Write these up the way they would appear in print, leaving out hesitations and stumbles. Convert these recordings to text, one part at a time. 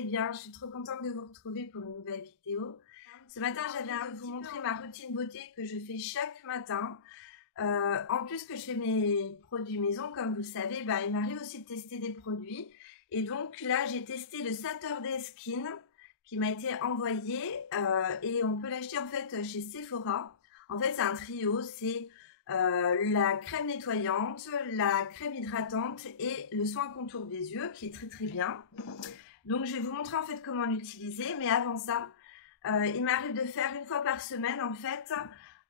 allez bien, je suis trop contente de vous retrouver pour une nouvelle vidéo. Ce matin, j'avais envie de vous montrer ma routine beauté que je fais chaque matin. En plus que je fais mes produits maison, comme vous le savez, il m'arrive aussi de tester des produits. Et donc là, j'ai testé le Saturday Skin qui m'a été envoyé et on peut l'acheter en fait chez Sephora. En fait, c'est un trio, c'est la crème nettoyante, la crème hydratante et le soin contour des yeux qui est très très bien. Donc je vais vous montrer en fait comment l'utiliser, mais avant ça, il m'arrive de faire une fois par semaine en fait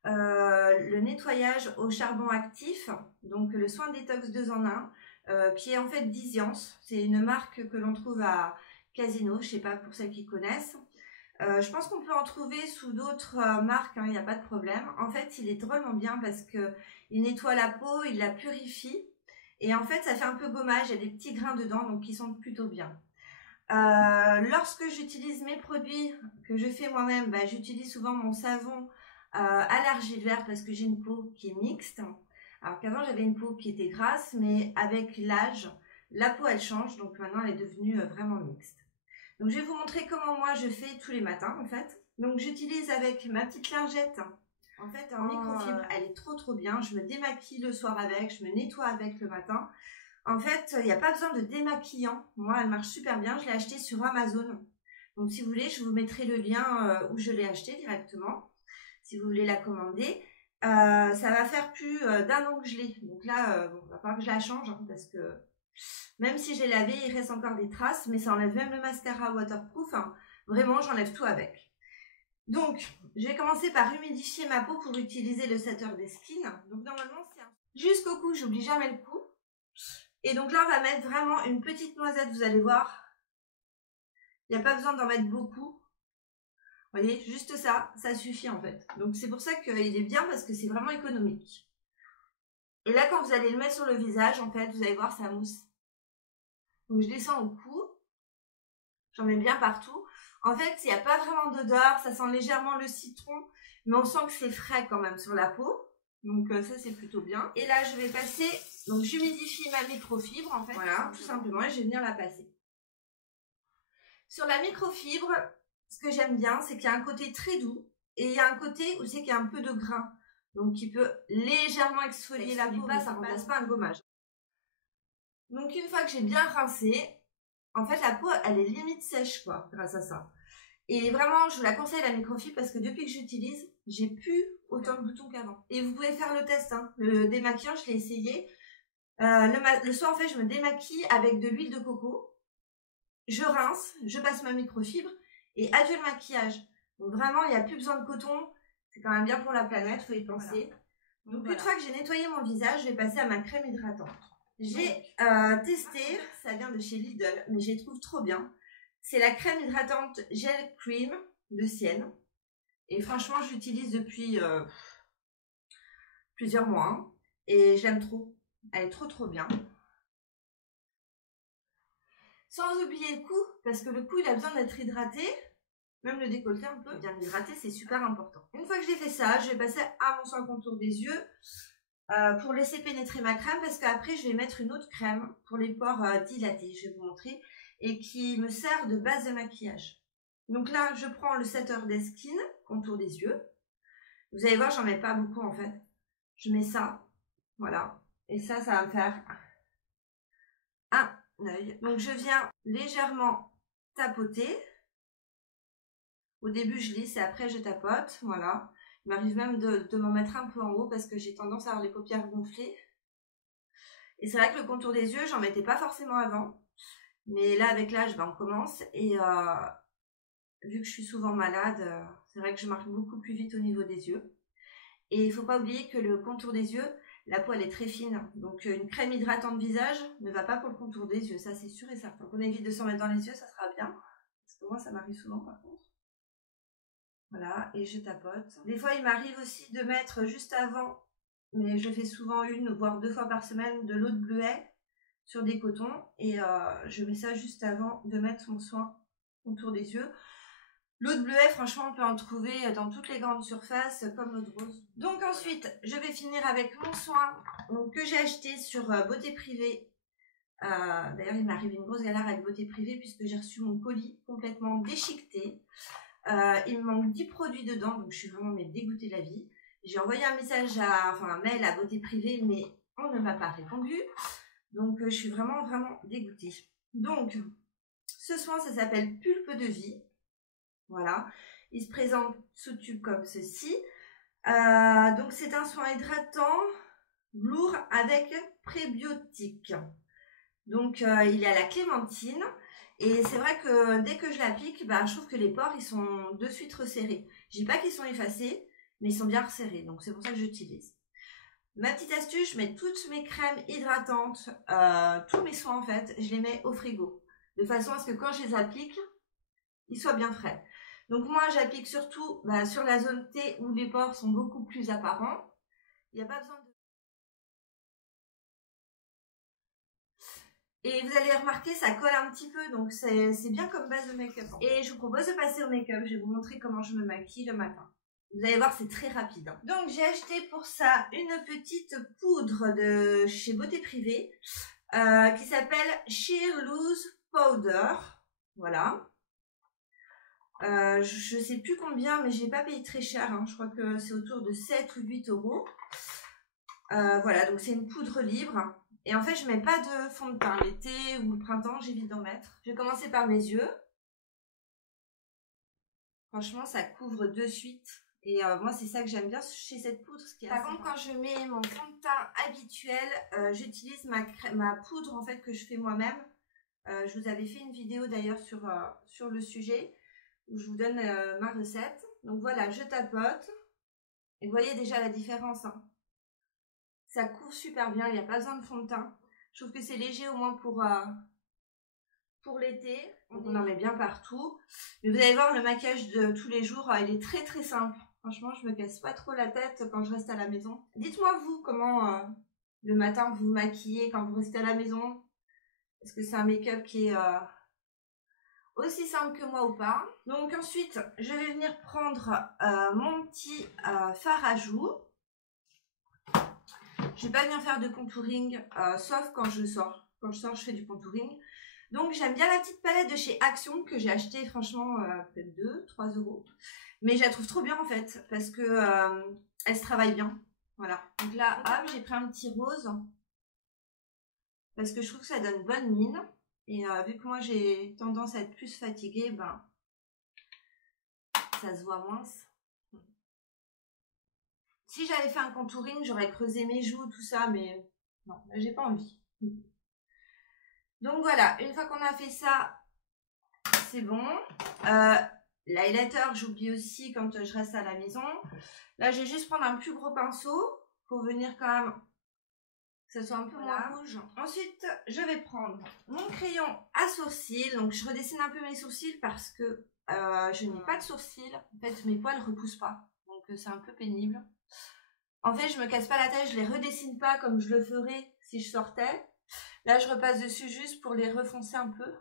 le nettoyage au charbon actif, donc le soin détox 2 en 1, qui est en fait Disiance. C'est une marque que l'on trouve à Casino, je sais pas pour celles qui connaissent. Je pense qu'on peut en trouver sous d'autres marques, il n'y a pas de problème. En fait, il est drôlement bien parce que il nettoie la peau, il la purifie. Et en fait, ça fait un peu gommage, il y a des petits grains dedans, donc ils sont plutôt bien. Lorsque j'utilise mes produits que je fais moi-même, j'utilise souvent mon savon à l'argile-verte parce que j'ai une peau qui est mixte. Alors qu'avant, j'avais une peau qui était grasse, mais avec l'âge, la peau, elle change. Donc maintenant, elle est devenue vraiment mixte. Donc je vais vous montrer comment moi je fais tous les matins en fait. Donc j'utilise avec ma petite lingette en fait en microfibre, elle est trop bien. Je me démaquille le soir avec, je me nettoie avec le matin. En fait, il n'y a pas besoin de démaquillant. Moi, elle marche super bien. Je l'ai acheté sur Amazon. Donc si vous voulez, je vous mettrai le lien où je l'ai acheté directement. Si vous voulez la commander. Ça va faire plus d'un an que je l'ai. Donc là, bon, il va falloir que je la change parce que même si j'ai lavé, il reste encore des traces, mais ça enlève même le mascara waterproof. Vraiment, j'enlève tout avec. Donc, je vais commencer par humidifier ma peau pour utiliser le Saturday Skin. Donc, normalement, c'est jusqu'au cou, j'oublie jamais le cou. Et donc là, on va mettre vraiment une petite noisette, vous allez voir. Il n'y a pas besoin d'en mettre beaucoup. Vous voyez, juste ça, ça suffit en fait. Donc, c'est pour ça qu'il est bien parce que c'est vraiment économique. Et là, quand vous allez le mettre sur le visage, en fait, vous allez voir, ça mousse. Donc je descends au cou, j'en mets bien partout. En fait, il n'y a pas vraiment d'odeur, ça sent légèrement le citron, mais on sent que c'est frais quand même sur la peau. Donc ça, c'est plutôt bien. Et là, je vais passer, donc j'humidifie ma microfibre en fait, voilà, tout simplement, et je vais venir la passer. Sur la microfibre, ce que j'aime bien, c'est qu'il y a un côté très doux, et il y a un côté où c'est qu'il y a un peu de grain, donc qui peut légèrement exfolier la peau, ça ne remplace pas un gommage. Donc une fois que j'ai bien rincé, en fait la peau elle est limite sèche quoi grâce à ça. Et vraiment je vous la conseille la microfibre parce que depuis que j'utilise, j'ai plus autant de boutons qu'avant. Et vous pouvez faire le test, le démaquillant je l'ai essayé. Le soir en fait je me démaquille avec de l'huile de coco. Je rince, je passe ma microfibre et adieu le maquillage. Donc vraiment il n'y a plus besoin de coton, c'est quand même bien pour la planète, faut y penser. Voilà. Donc une fois que j'ai nettoyé mon visage, je vais passer à ma crème hydratante. J'ai testé, ça vient de chez Lidl, mais je les trouve trop bien. C'est la crème hydratante Gel Cream de Sienne. Et franchement, je l'utilise depuis plusieurs mois. Et j'aime trop. Elle est trop bien. Sans oublier le cou, parce que le cou, il a besoin d'être hydraté. Même le décolleté un peu. Bien hydraté, c'est super important. Une fois que j'ai fait ça, je vais passer à mon soin contour des yeux. Pour laisser pénétrer ma crème parce qu'après je vais mettre une autre crème pour les pores dilatés, je vais vous montrer, et qui me sert de base de maquillage. Donc là je prends le Saturday Skin contour des yeux, vous allez voir j'en mets pas beaucoup en fait, je mets ça, voilà, et ça va me faire un œil. Donc je viens légèrement tapoter, au début je lisse et après je tapote, voilà. Il m'arrive même de m'en mettre un peu en haut parce que j'ai tendance à avoir les paupières gonflées. Et c'est vrai que le contour des yeux, j'en mettais pas forcément avant. Mais là, avec l'âge, on commence. Et vu que je suis souvent malade, c'est vrai que je marque beaucoup plus vite au niveau des yeux. Et il faut pas oublier que le contour des yeux, la peau, elle est très fine. Donc une crème hydratante visage ne va pas pour le contour des yeux. Ça, c'est sûr et certain. Donc on évite de s'en mettre dans les yeux, ça sera bien. Parce que moi, ça m'arrive souvent par contre. Voilà, et je tapote. Des fois, il m'arrive aussi de mettre juste avant, mais je fais souvent une, voire 2 fois par semaine, de l'eau de bleuet sur des cotons. Et je mets ça juste avant de mettre mon soin autour des yeux. L'eau de bleuet, franchement, on peut en trouver dans toutes les grandes surfaces, comme l'eau de rose. Donc ensuite, je vais finir avec mon soin donc, que j'ai acheté sur Beauté Privée. D'ailleurs, il m'est arrivé une grosse galère avec Beauté Privée puisque j'ai reçu mon colis complètement déchiqueté. Il me manque 10 produits dedans, donc je suis vraiment dégoûtée de la vie. J'ai envoyé un message, un mail à Beauté Privée, mais on ne m'a pas répondu. Donc, je suis vraiment dégoûtée. Donc, ce soin, ça s'appelle Pulpe de vie. Voilà. Il se présente sous tube comme ceci. Donc, c'est un soin hydratant, lourd avec prébiotiques. Donc, il y a la clémentine. Et c'est vrai que dès que je l'applique, je trouve que les pores, ils sont de suite resserrés. Je dis pas qu'ils sont effacés, mais ils sont bien resserrés. Donc, c'est pour ça que j'utilise. Ma petite astuce, je mets toutes mes crèmes hydratantes, tous mes soins en fait, je les mets au frigo. De façon à ce que quand je les applique, ils soient bien frais. Donc moi, j'applique surtout sur la zone T où les pores sont beaucoup plus apparents. Il n'y a pas besoin de... Et vous allez remarquer, ça colle un petit peu, donc c'est bien comme base de make-up. Et je vous propose de passer au make-up. Je vais vous montrer comment je me maquille le matin. Vous allez voir, c'est très rapide. Donc, j'ai acheté pour ça une petite poudre de chez Beauté Privée qui s'appelle Sheer Loose Powder. Voilà. Je ne sais plus combien, mais je n'ai pas payé très cher. Hein. Je crois que c'est autour de 7 ou 8 euros. Voilà, donc c'est une poudre libre. Et en fait, je ne mets pas de fond de teint. L'été ou le printemps, j'évite d'en mettre. Je vais commencer par mes yeux. Franchement, ça couvre de suite. Et moi, c'est ça que j'aime bien chez cette poudre. Par contre, quand je mets mon fond de teint habituel, j'utilise ma poudre en fait que je fais moi-même. Je vous avais fait une vidéo d'ailleurs sur le sujet où je vous donne ma recette. Donc voilà, je tapote. Et vous voyez déjà la différence. Hein. Ça couvre super bien, il n'y a pas besoin de fond de teint. Je trouve que c'est léger au moins pour l'été. On en met bien partout. Mais vous allez voir, le maquillage de tous les jours, il est très très simple. Franchement, je me casse pas trop la tête quand je reste à la maison. Dites-moi vous, comment le matin vous vous maquillez quand vous restez à la maison. Est-ce que c'est un make-up qui est aussi simple que moi ou pas? Donc ensuite, je vais venir prendre mon petit fard à joues. Je vais pas venir faire de contouring, sauf quand je sors. Quand je sors, je fais du contouring. Donc j'aime bien la petite palette de chez Action que j'ai achetée franchement peut-être 2-3 euros. Mais je la trouve trop bien en fait parce que elle se travaille bien. Voilà. Donc là, hop, j'ai pris un petit rose parce que je trouve que ça donne bonne mine. Et vu que moi j'ai tendance à être plus fatiguée, ça se voit moins. Si j'avais fait un contouring, j'aurais creusé mes joues, tout ça, mais non, là j'ai pas envie. Donc voilà, une fois qu'on a fait ça, c'est bon. L'highlighter, j'oublie aussi quand je reste à la maison. Là, je vais juste prendre un plus gros pinceau pour venir quand même que ça soit un peu moins rouge. Ensuite, je vais prendre mon crayon à sourcils. Donc, je redessine un peu mes sourcils parce que je n'ai pas de sourcils. En fait, mes poils ne repoussent pas. Donc, c'est un peu pénible. En fait, je me casse pas la tête. Je les redessine pas comme je le ferais si je sortais. Là, je repasse dessus juste pour les refoncer un peu.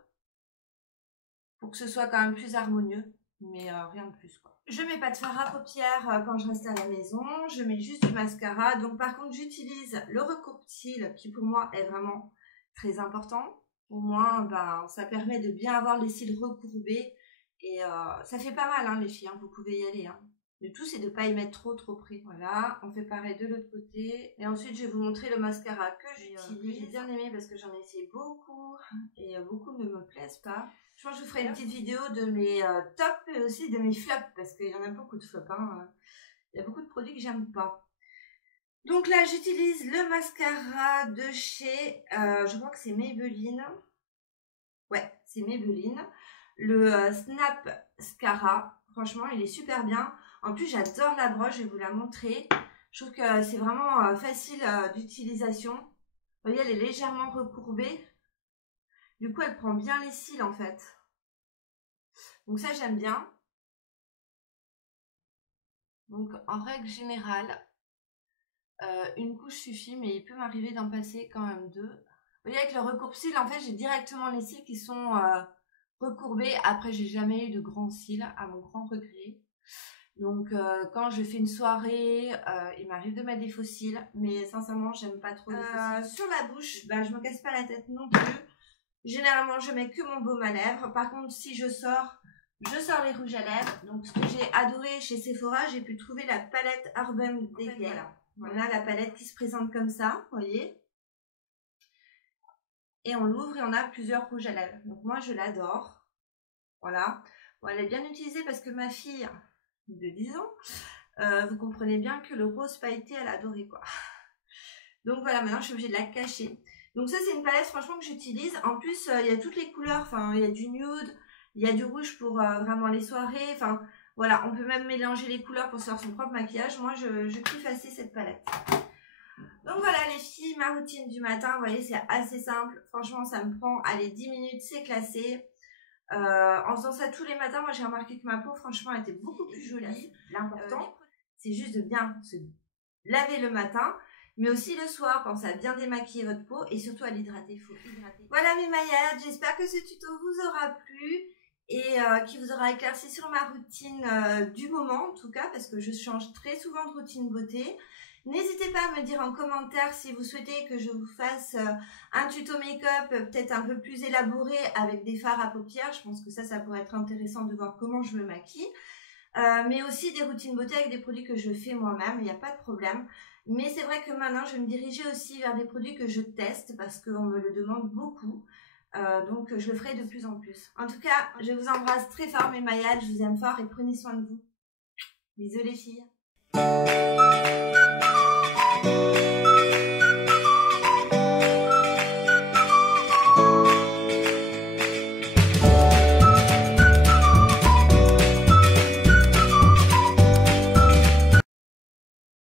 Pour que ce soit quand même plus harmonieux. Mais rien de plus, quoi. Je mets pas de fard à paupières quand je reste à la maison. Je mets juste du mascara. Donc, par contre, j'utilise le recoupe-cils qui, pour moi, est vraiment très important. Au moins, ça permet de bien avoir les cils recourbés. Et ça fait pas mal, hein, les filles. Hein, vous pouvez y aller. Hein. Le tout, c'est de ne pas y mettre trop près. Voilà, on fait pareil de l'autre côté. Et ensuite, je vais vous montrer le mascara que j'utilise. J'ai bien aimé parce que j'en ai essayé beaucoup. Et beaucoup ne me plaisent pas. Je pense que je vous ferai une petite vidéo de mes tops et aussi de mes flops. Parce qu'il y en a beaucoup de flops. Hein. Il y a beaucoup de produits que j'aime pas. Donc là, j'utilise le mascara de chez... je crois que c'est Maybelline. Ouais, c'est Maybelline. Le Snap Scara. Franchement, il est super bien. En plus, j'adore la broche, je vais vous la montrer. Je trouve que c'est vraiment facile d'utilisation. Vous voyez, elle est légèrement recourbée. Du coup, elle prend bien les cils en fait. Donc ça, j'aime bien. Donc, en règle générale, une couche suffit, mais il peut m'arriver d'en passer quand même 2. Vous voyez, avec le recourbe-cils, en fait, j'ai directement les cils qui sont recourbés. Après, j'ai jamais eu de grands cils, à mon grand regret. Donc quand je fais une soirée, il m'arrive de mettre des faux cils, mais sincèrement j'aime pas trop les faux cils. Sur la bouche, bah, je me casse pas la tête non plus. Généralement je mets que mon baume à lèvres. Par contre si je sors les rouges à lèvres. Donc ce que j'ai adoré chez Sephora, j'ai pu trouver la palette Urban Decay. Voilà la palette qui se présente comme ça, vous voyez. Et on l'ouvre et on a plusieurs rouges à lèvres. Donc moi je l'adore. Voilà. Bon, elle est bien utilisée parce que ma fille de 10 ans, vous comprenez bien que le rose pailleté, elle a adoré quoi. Donc voilà, maintenant je suis obligée de la cacher. Donc ça c'est une palette franchement que j'utilise. En plus il y a toutes les couleurs, enfin il y a du nude, il y a du rouge pour vraiment les soirées. Enfin voilà, on peut même mélanger les couleurs pour se faire son propre maquillage. Moi je kiffe assez cette palette. Donc voilà les filles, ma routine du matin, vous voyez c'est assez simple. Franchement ça me prend, allez 10 minutes, c'est classé. En faisant ça tous les matins, moi j'ai remarqué que ma peau franchement était beaucoup plus jolie. L'important c'est juste de bien se laver le matin, mais aussi le soir, pensez à bien démaquiller votre peau et surtout à l'hydrater. Il faut hydrater. Voilà mes maillades, j'espère que ce tuto vous aura plu et qui vous aura éclairci sur ma routine du moment en tout cas, parce que je change très souvent de routine beauté. N'hésitez pas à me dire en commentaire si vous souhaitez que je vous fasse un tuto make-up peut-être un peu plus élaboré avec des fards à paupières. Je pense que ça pourrait être intéressant de voir comment je me maquille. Mais aussi des routines beauté avec des produits que je fais moi-même, il n'y a pas de problème. Mais c'est vrai que maintenant, je vais me diriger aussi vers des produits que je teste parce qu'on me le demande beaucoup. Donc, je le ferai de plus en plus. En tout cas, je vous embrasse très fort mes maillades, je vous aime fort et prenez soin de vous. Bisous les filles.